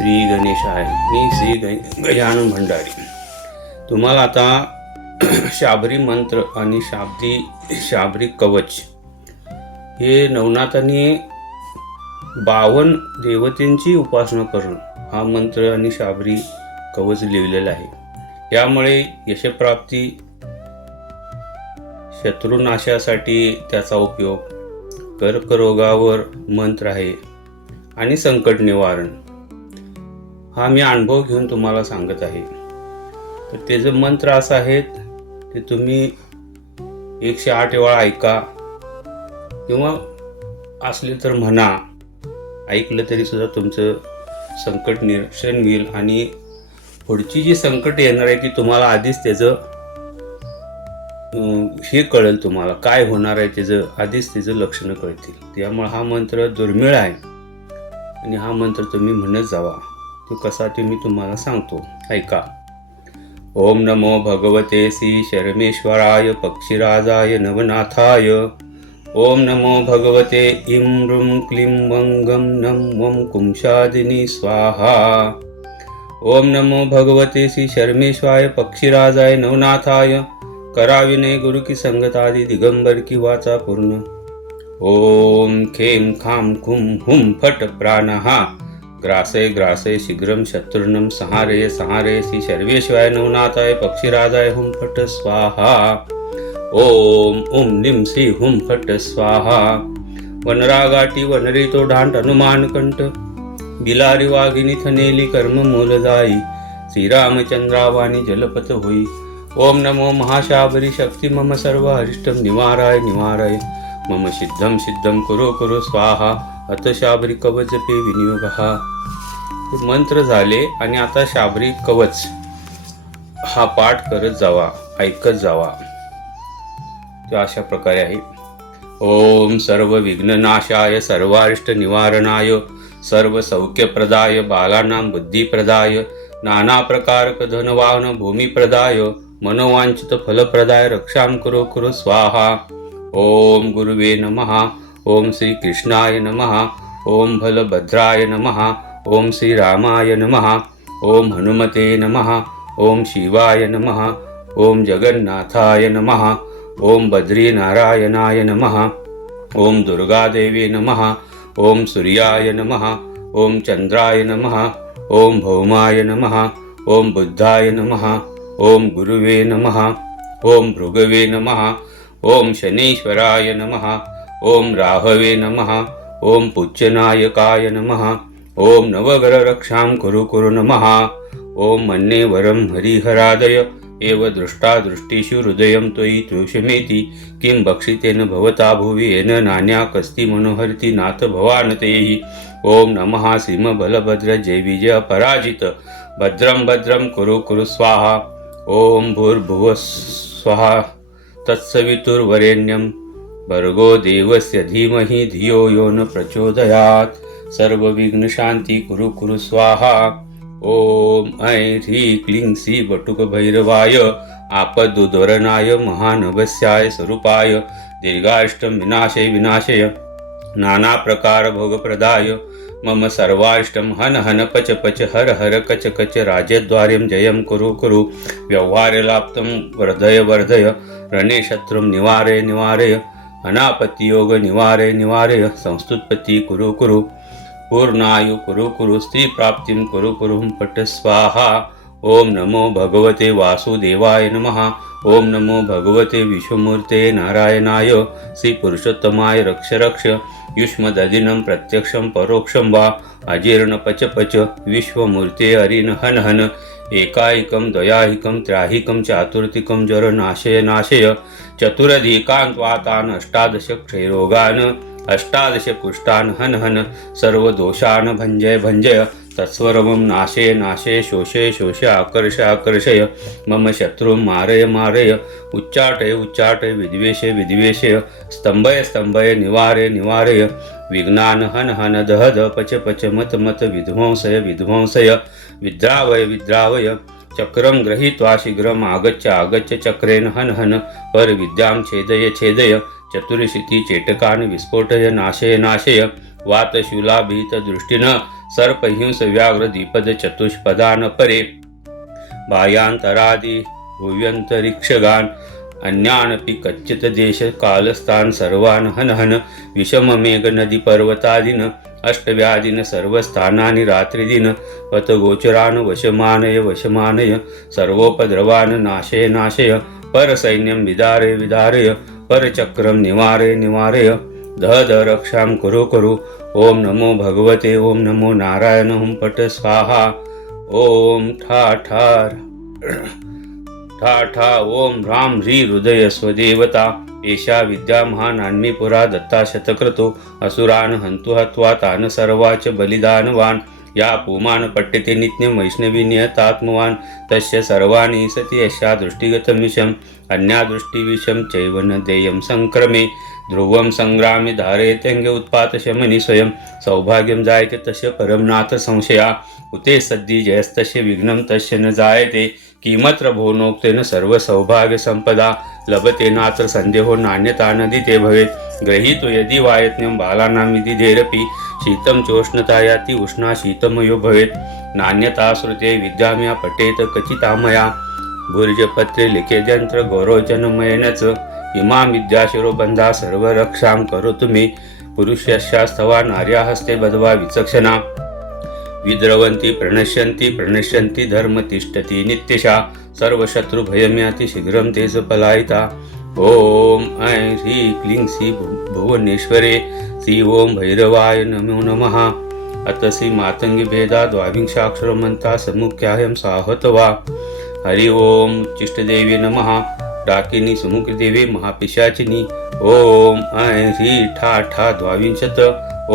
श्री गणेशाय. मी श्री गजानन भंडारी. तुम्हाला आता शाबरी मंत्र आणि शाबरी कवच हे नवनाथांनी 52 देवतेंची उपासना करून हा मंत्र आणि शाबरी कवच लिहिलेला आहे. यामुळे यशप्राप्ती, शत्रुनाशासाठी त्याचा उपयोग, कर्करोगावर मंत्र आहे आणि संकट निवारण. हा मी अनुभव घेऊन तुम्हाला सांगत आहे. तर त्याचे मंत्र असं आहेत ते तुम्ही 108 वेळा ऐका किंवा असले तर म्हणा. ऐकलं तरी सुद्धा तुमचं संकट निरसन होईल आणि पुढची जी संकट येणार आहे की तुम्हाला आधीच त्याचं हे कळेल, तुम्हाला काय होणार आहे त्याचं आधीच त्याचं लक्षणं कळतील. त्यामुळे हा मंत्र दुर्मिळ आहे आणि हा मंत्र तुम्ही म्हणत जावा. तो कसा ते मी तुम्हाला सांगतो, ऐका. ओम नमो भगवते श्री शर्मेश्वराय पक्षीराजाय नवनाथाय. ओम नमो भगवते इं ह्रूं क्लीं वंगं नं वं कुंशादिनी स्वाहा. ओम नमो भगवते श्री शर्मेश्वराय पक्षीराजाय नवनाथाय. कराविनय गुरु की संगत आदि दिगंबर की वाचा पूर्ण. ओम खेम खाम खुम हुम फट प्राणहा. ग्रासय ग्रासय शीघ्रम शत्रुर्नम संहारय संहारय श्री सर्वेश्वराय नवनाथाय पक्षीराजाय हुम फट स्वाहा. ओम उम निम श्री हुम फट स्वाहा. वनरागाटी वनरी तो ढांट हनुमान कंठ. बिलारी वाघिनी थनेली कर्म मूल जाई. श्रीरामचंद्रावाणी जलपथ होई. ओम नमो महाशाबरी शक्ती मम सर्व अरिष्टम निवाराय निवाराय. मम सिद्धम सिद्धम कुरु कुरु स्वाहा. अत शाबरी कवच पे विनियोग. हे मंत्र झाले आणि आता शाबरी कवच हा पाठ करत जावा, ऐकत जावा. तो अशा प्रकारे आहे. ओम सर्व विघ्ननाशाय सर्वारिष्ट निवारणाय सर्व सौख्यप्रदाय बालानां बुद्धिप्रदाय नाना प्रकारक धनवाहन भूमिप्रदाय मनोवांछित फलप्रदाय रक्षां कुरु कुरु स्वाहा. ओम गुरुवे नमः. ओम श्री कृष्णाय नमः. ओम बलभद्राय नमः. ओम श्री रामाय नमः. ओम हनुमते नमः. ओम शिवाय नमः. ओम जगन्नाथाय नमः. ओम बद्रीनारायणाय नमः. ओम दुर्गादेवी नमः. ओम सूर्याय नमः. ओम चंद्राय नमः. ओम भौमाय नमः. ओम बुद्धाय नमः. ओम गुरुवे नमः. ओम भृगवे नमः. ओम शनीश्वराय नमः. ओम राहवे नमः. ओम पुच्चनायकाय नमः. ओम नवग्रह रक्षां कुरु कुरु नमः. ओम मन्ये वरं हरिहरादय एव दृष्टा दृष्टिषु हृदयं त्वयि तृषमेति किं भक्षितेन भवता भुवि येन नान्या कस्ति मनोहरति नाथ भवानतेहि. ओम नमः श्रीम बलभद्र जय विजय पराजित भद्रं भद्रं कुरु कुरु स्वाहा. ओम भूर्भुवः स्वः तत्सवितुर्वरेण्यं भर्गो देवस्य धीमहि धियो यो न प्रचोदयात्. सर्व विघ्न शांति कुरु कुरु स्वाहा. ओम ऐं ह्रीं क्लीं श्री बटुक भैरवाय आपदुदोरणाय महानभस्याय स्वरूपाय दीर्घाष्टम विनाशय विनाशय नाना प्रकार भोगप्रदाय मम सर्वाष्टम हन हन पच पच हर हर कच कच राजद्वार्यं जयं कुरु कुरु. व्यवहारलाप्तं वर्धय वर्धय रणे शत्रुं निवारय निवारय. अनापत्तियोग निवारय निवारय. संस्तुतपति कुरु कुरु. पूर्णायु कुरु कुरु. स्त्री प्राप्तिं कुरु कुरु पट स्वाहा. ओम नमो भगवते वासुदेवाय नमः. ओम नमो भगवते विश्वमूर्ते नारायणाय. श्री पुरुषोत्तमाय रक्ष रक्ष. युष्मदधिनं प्रत्यक्षं परोक्षं वा अजीर्ण पच पच. विश्वमूर्ते हरिन हन हन. एकाहिकं द्वयाहिकं त्राहिकं चातुर्थिकं ज्वर नाशय नाशय. चतुरधिकान् त्वातान् अष्टादश क्षयरोगान् अष्टादश कुष्ठान् हन हन. सर्वदोषान् भञ्जय भञ्जय. तत्स्वरमं नाशय नाशय शोषय शोषय आकर्षय आकर्षय. मम शत्रुं मारय मारय. उच्चाटय उच्चाटय विद्वेषय विद्वेषय. स्तंभय स्तंभय निवारय निवारय. विघ्नान् हन हन दह दह पच पच मत मत विध्वंसय विध्वंसय. विद्रावय विद्रावय. चक्रं गृहीत्वा शीघ्रम् आगच्छ आगच्छ चक्रेण हन हन. पर विद्यां छेदय छेदय. चतुर्शिती चेटकान् विस्फोटय नाशय नाशय. वातशूलाभीत दृष्टिन सर्पहिंस व्याघ्र द्विपद चतुष्पदान परे बाह्यांतरादि भुव्यंतरिक्षगान अन्यानपि कच्चित देश कालस्थान सर्वान हन हन विषम मेघ नदी पर्वतादीन अष्टव्याधीन सर्वस्थानानि रात्रिदिन पथगोचरान वशमानय वशमानय सर्वोपद्रवान नाशय नाशय परसैन्यं विदारय विदारय परचक्रम निवारय निवारय दहद रक्षां कुरु कुरु ओम नमो भगवते ओम नमो नारायण हुं पट स्वाहा ओम ठा ठार ठा ठा ओम ह्रां ह्री हृदय स्वदेवता एषा विद्या महानान्मी पुरा दत्ता शतक्रतो असुरान हंतु हत्वा तान सर्वाच बलिदानवान या पुमान पट्यते नित्यं वैष्णवी नियतात्मवान तस्य सर्वाणि सति यशा दृष्टिगतं विषम अन्यादृष्टिविषम चैव न देयं संक्रमे ध्रुवं संग्रामे धारयत्यंग उत्पात शमनि स्वयं सौभाग्यं जायते तस्य परमनाथ संशया उते सद्दि जयस्तस्य विघ्नं तस्य न जायते किमत्र भुवनोक्तेन सर्व सौभाग्य संपदा लभते नात्र संदेहो नान्यता नदिते भवेत् गृहीतो यदि वायज्ञं बालानां विधि धेरपि शीतं चोष्णता याति उष्णा शीतमयो भवेत् नान्यता श्रुते विद्यामया पठेत कचितामया भुर्जपत्रे लिखेद्यंत्र गौरवजनमयेन च इमां विद्याशिरोबन्धा सर्वरक्षां करोतु मे पुरुषस्यास्तवा नार्या हस्ते बध्वा विचक्षणा विद्रवन्ति प्रणश्यन्ति धर्म तिष्ठति नित्यशा सर्वशत्रुभयम्याति शीघ्रं तेज पलायिता ओम ऐं ह्रीं क्लीं श्री भुवनेश्वरे श्री ओम भैरवाय नमो नमः अत श्री मातंगी भेदा द्वाविंशाक्षरमन्ता समुख्यायं साहतवा हरि ओम चिष्टदेवी नमः डाकिनी सुमुखदेवी महापिशाचिनी ओम ऐं ह्रीं ठा ठा द्वाविंशत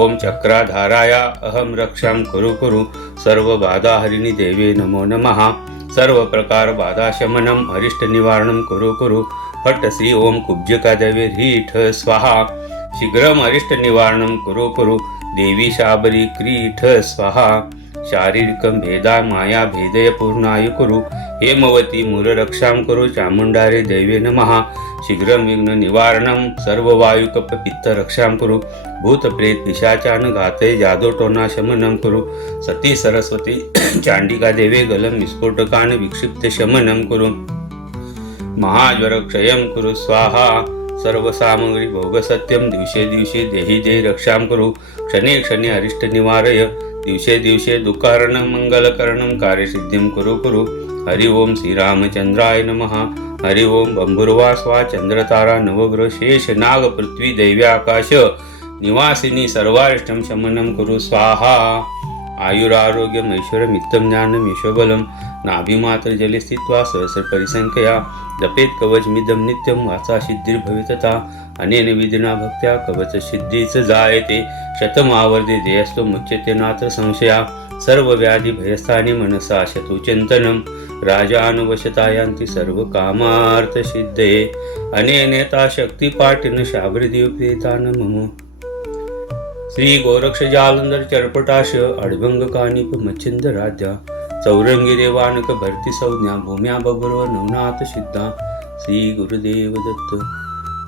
ओम चक्राधाराया अहम रक्षां कुरु कुरु सर्व बाधा हरिणी देवे नमो नमः सर्व प्रकार बाधा शमनम अरिष्ट निवारणं कुरु कुरु फट श्री ओम कुब्जका देवे ह्रीठ स्वाहा शीघ्रम अरिष्ट निवारणं कुरु कुरु देवी शाबरी क्रीठ स्वाहा शारीरिकं भेदा माया भेदय पूर्णाय कुरु हेमवती मूलरक्षां कुरु चामुण्डारे देवे नमः शीघ्रं विघ्न निवारणं सर्ववायुकप पित्त रक्षां कुरु भूत प्रेत पिशाचान घातय जादोटोना शमनं कुरु सती सरस्वती चांडिका देवे गलं विस्फोटकान विक्षिप्त शमनं कुरु महाज्वर क्षयं कुरु स्वाहा सर्व सामग्री भोग सत्यम दिवसे दिवसे देहि दे रक्षां कुरु क्षणे क्षणे अरिष्ट निवारय दिवसे दिवसे दुःखारणं मंगलकरणं कार्यसिद्धिं कुरु कुरु हरि ओम श्रीरामचंद्राय नमः हरि ओम बंभुर्वा स्वा चंद्रतारा नवग्रह शेष नाग पृथ्वी दैव्याकाश निवासिनी सर्वारिष्टं शमनं कुरु स्वाहा आयुरारोग्यम ऐश्वर्यम इत्थं ज्ञानम यशोबलम नाभिमात्र जले स्थित्वा सहस्र परिसंख्यया जपेत कवचमिदं नित्यं वाचा सिद्धिर्भवितता अनेन विधिना भक्त्या कवच सिद्धीच जायते शतमावर्धे देयस्तो मुच्यते नात्र संशया सर्व व्याधि भयस्थाने मनसा शतुचिंतनम राजानुवशता यान्ति सर्व कामार्थ सिद्धे अनेनेता शक्तिपाटिन शाबरदीवप्रेतान मम श्री गोरक्ष जालंधर चरपटाश अडभंग कानिप मच्छिंद राध्या चौरंगी देवानक भरती संज्ञा भूम्या बबुर्व नवनाथ सिद्धा श्री गुरुदेव दत्त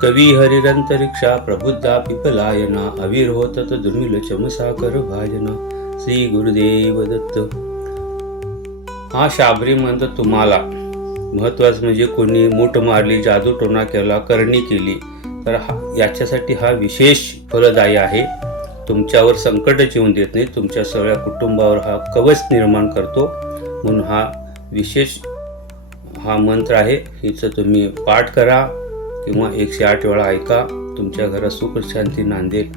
कवी हरिरंतरिक्षा प्रबुद्धा पिपलायना अवीर होतत दुर्मिल चमसाकर भाजना श्री गुरुदेव दत्त। हा शाबरी मंत्र तुम्हाला महत्वाचं म्हणजे कोणी मूठ मारली जादू टोना केला करणी केली तर याच्यासाठी हा विशेष फलदायी आहे। तुमच्यावर संकटच येऊन देत नाही, तुमच्या सगळ्या कुटुंबावर हा कवच निर्माण करतो म्हणून हा विशेष मंत्र आहे। हिचं तुम्ही पाठ करा किंवा 108 वेळा ऐका, तुमच्या घरात सुख शांती नांदेल।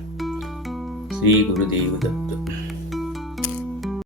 श्री गुरुदेव दत्त।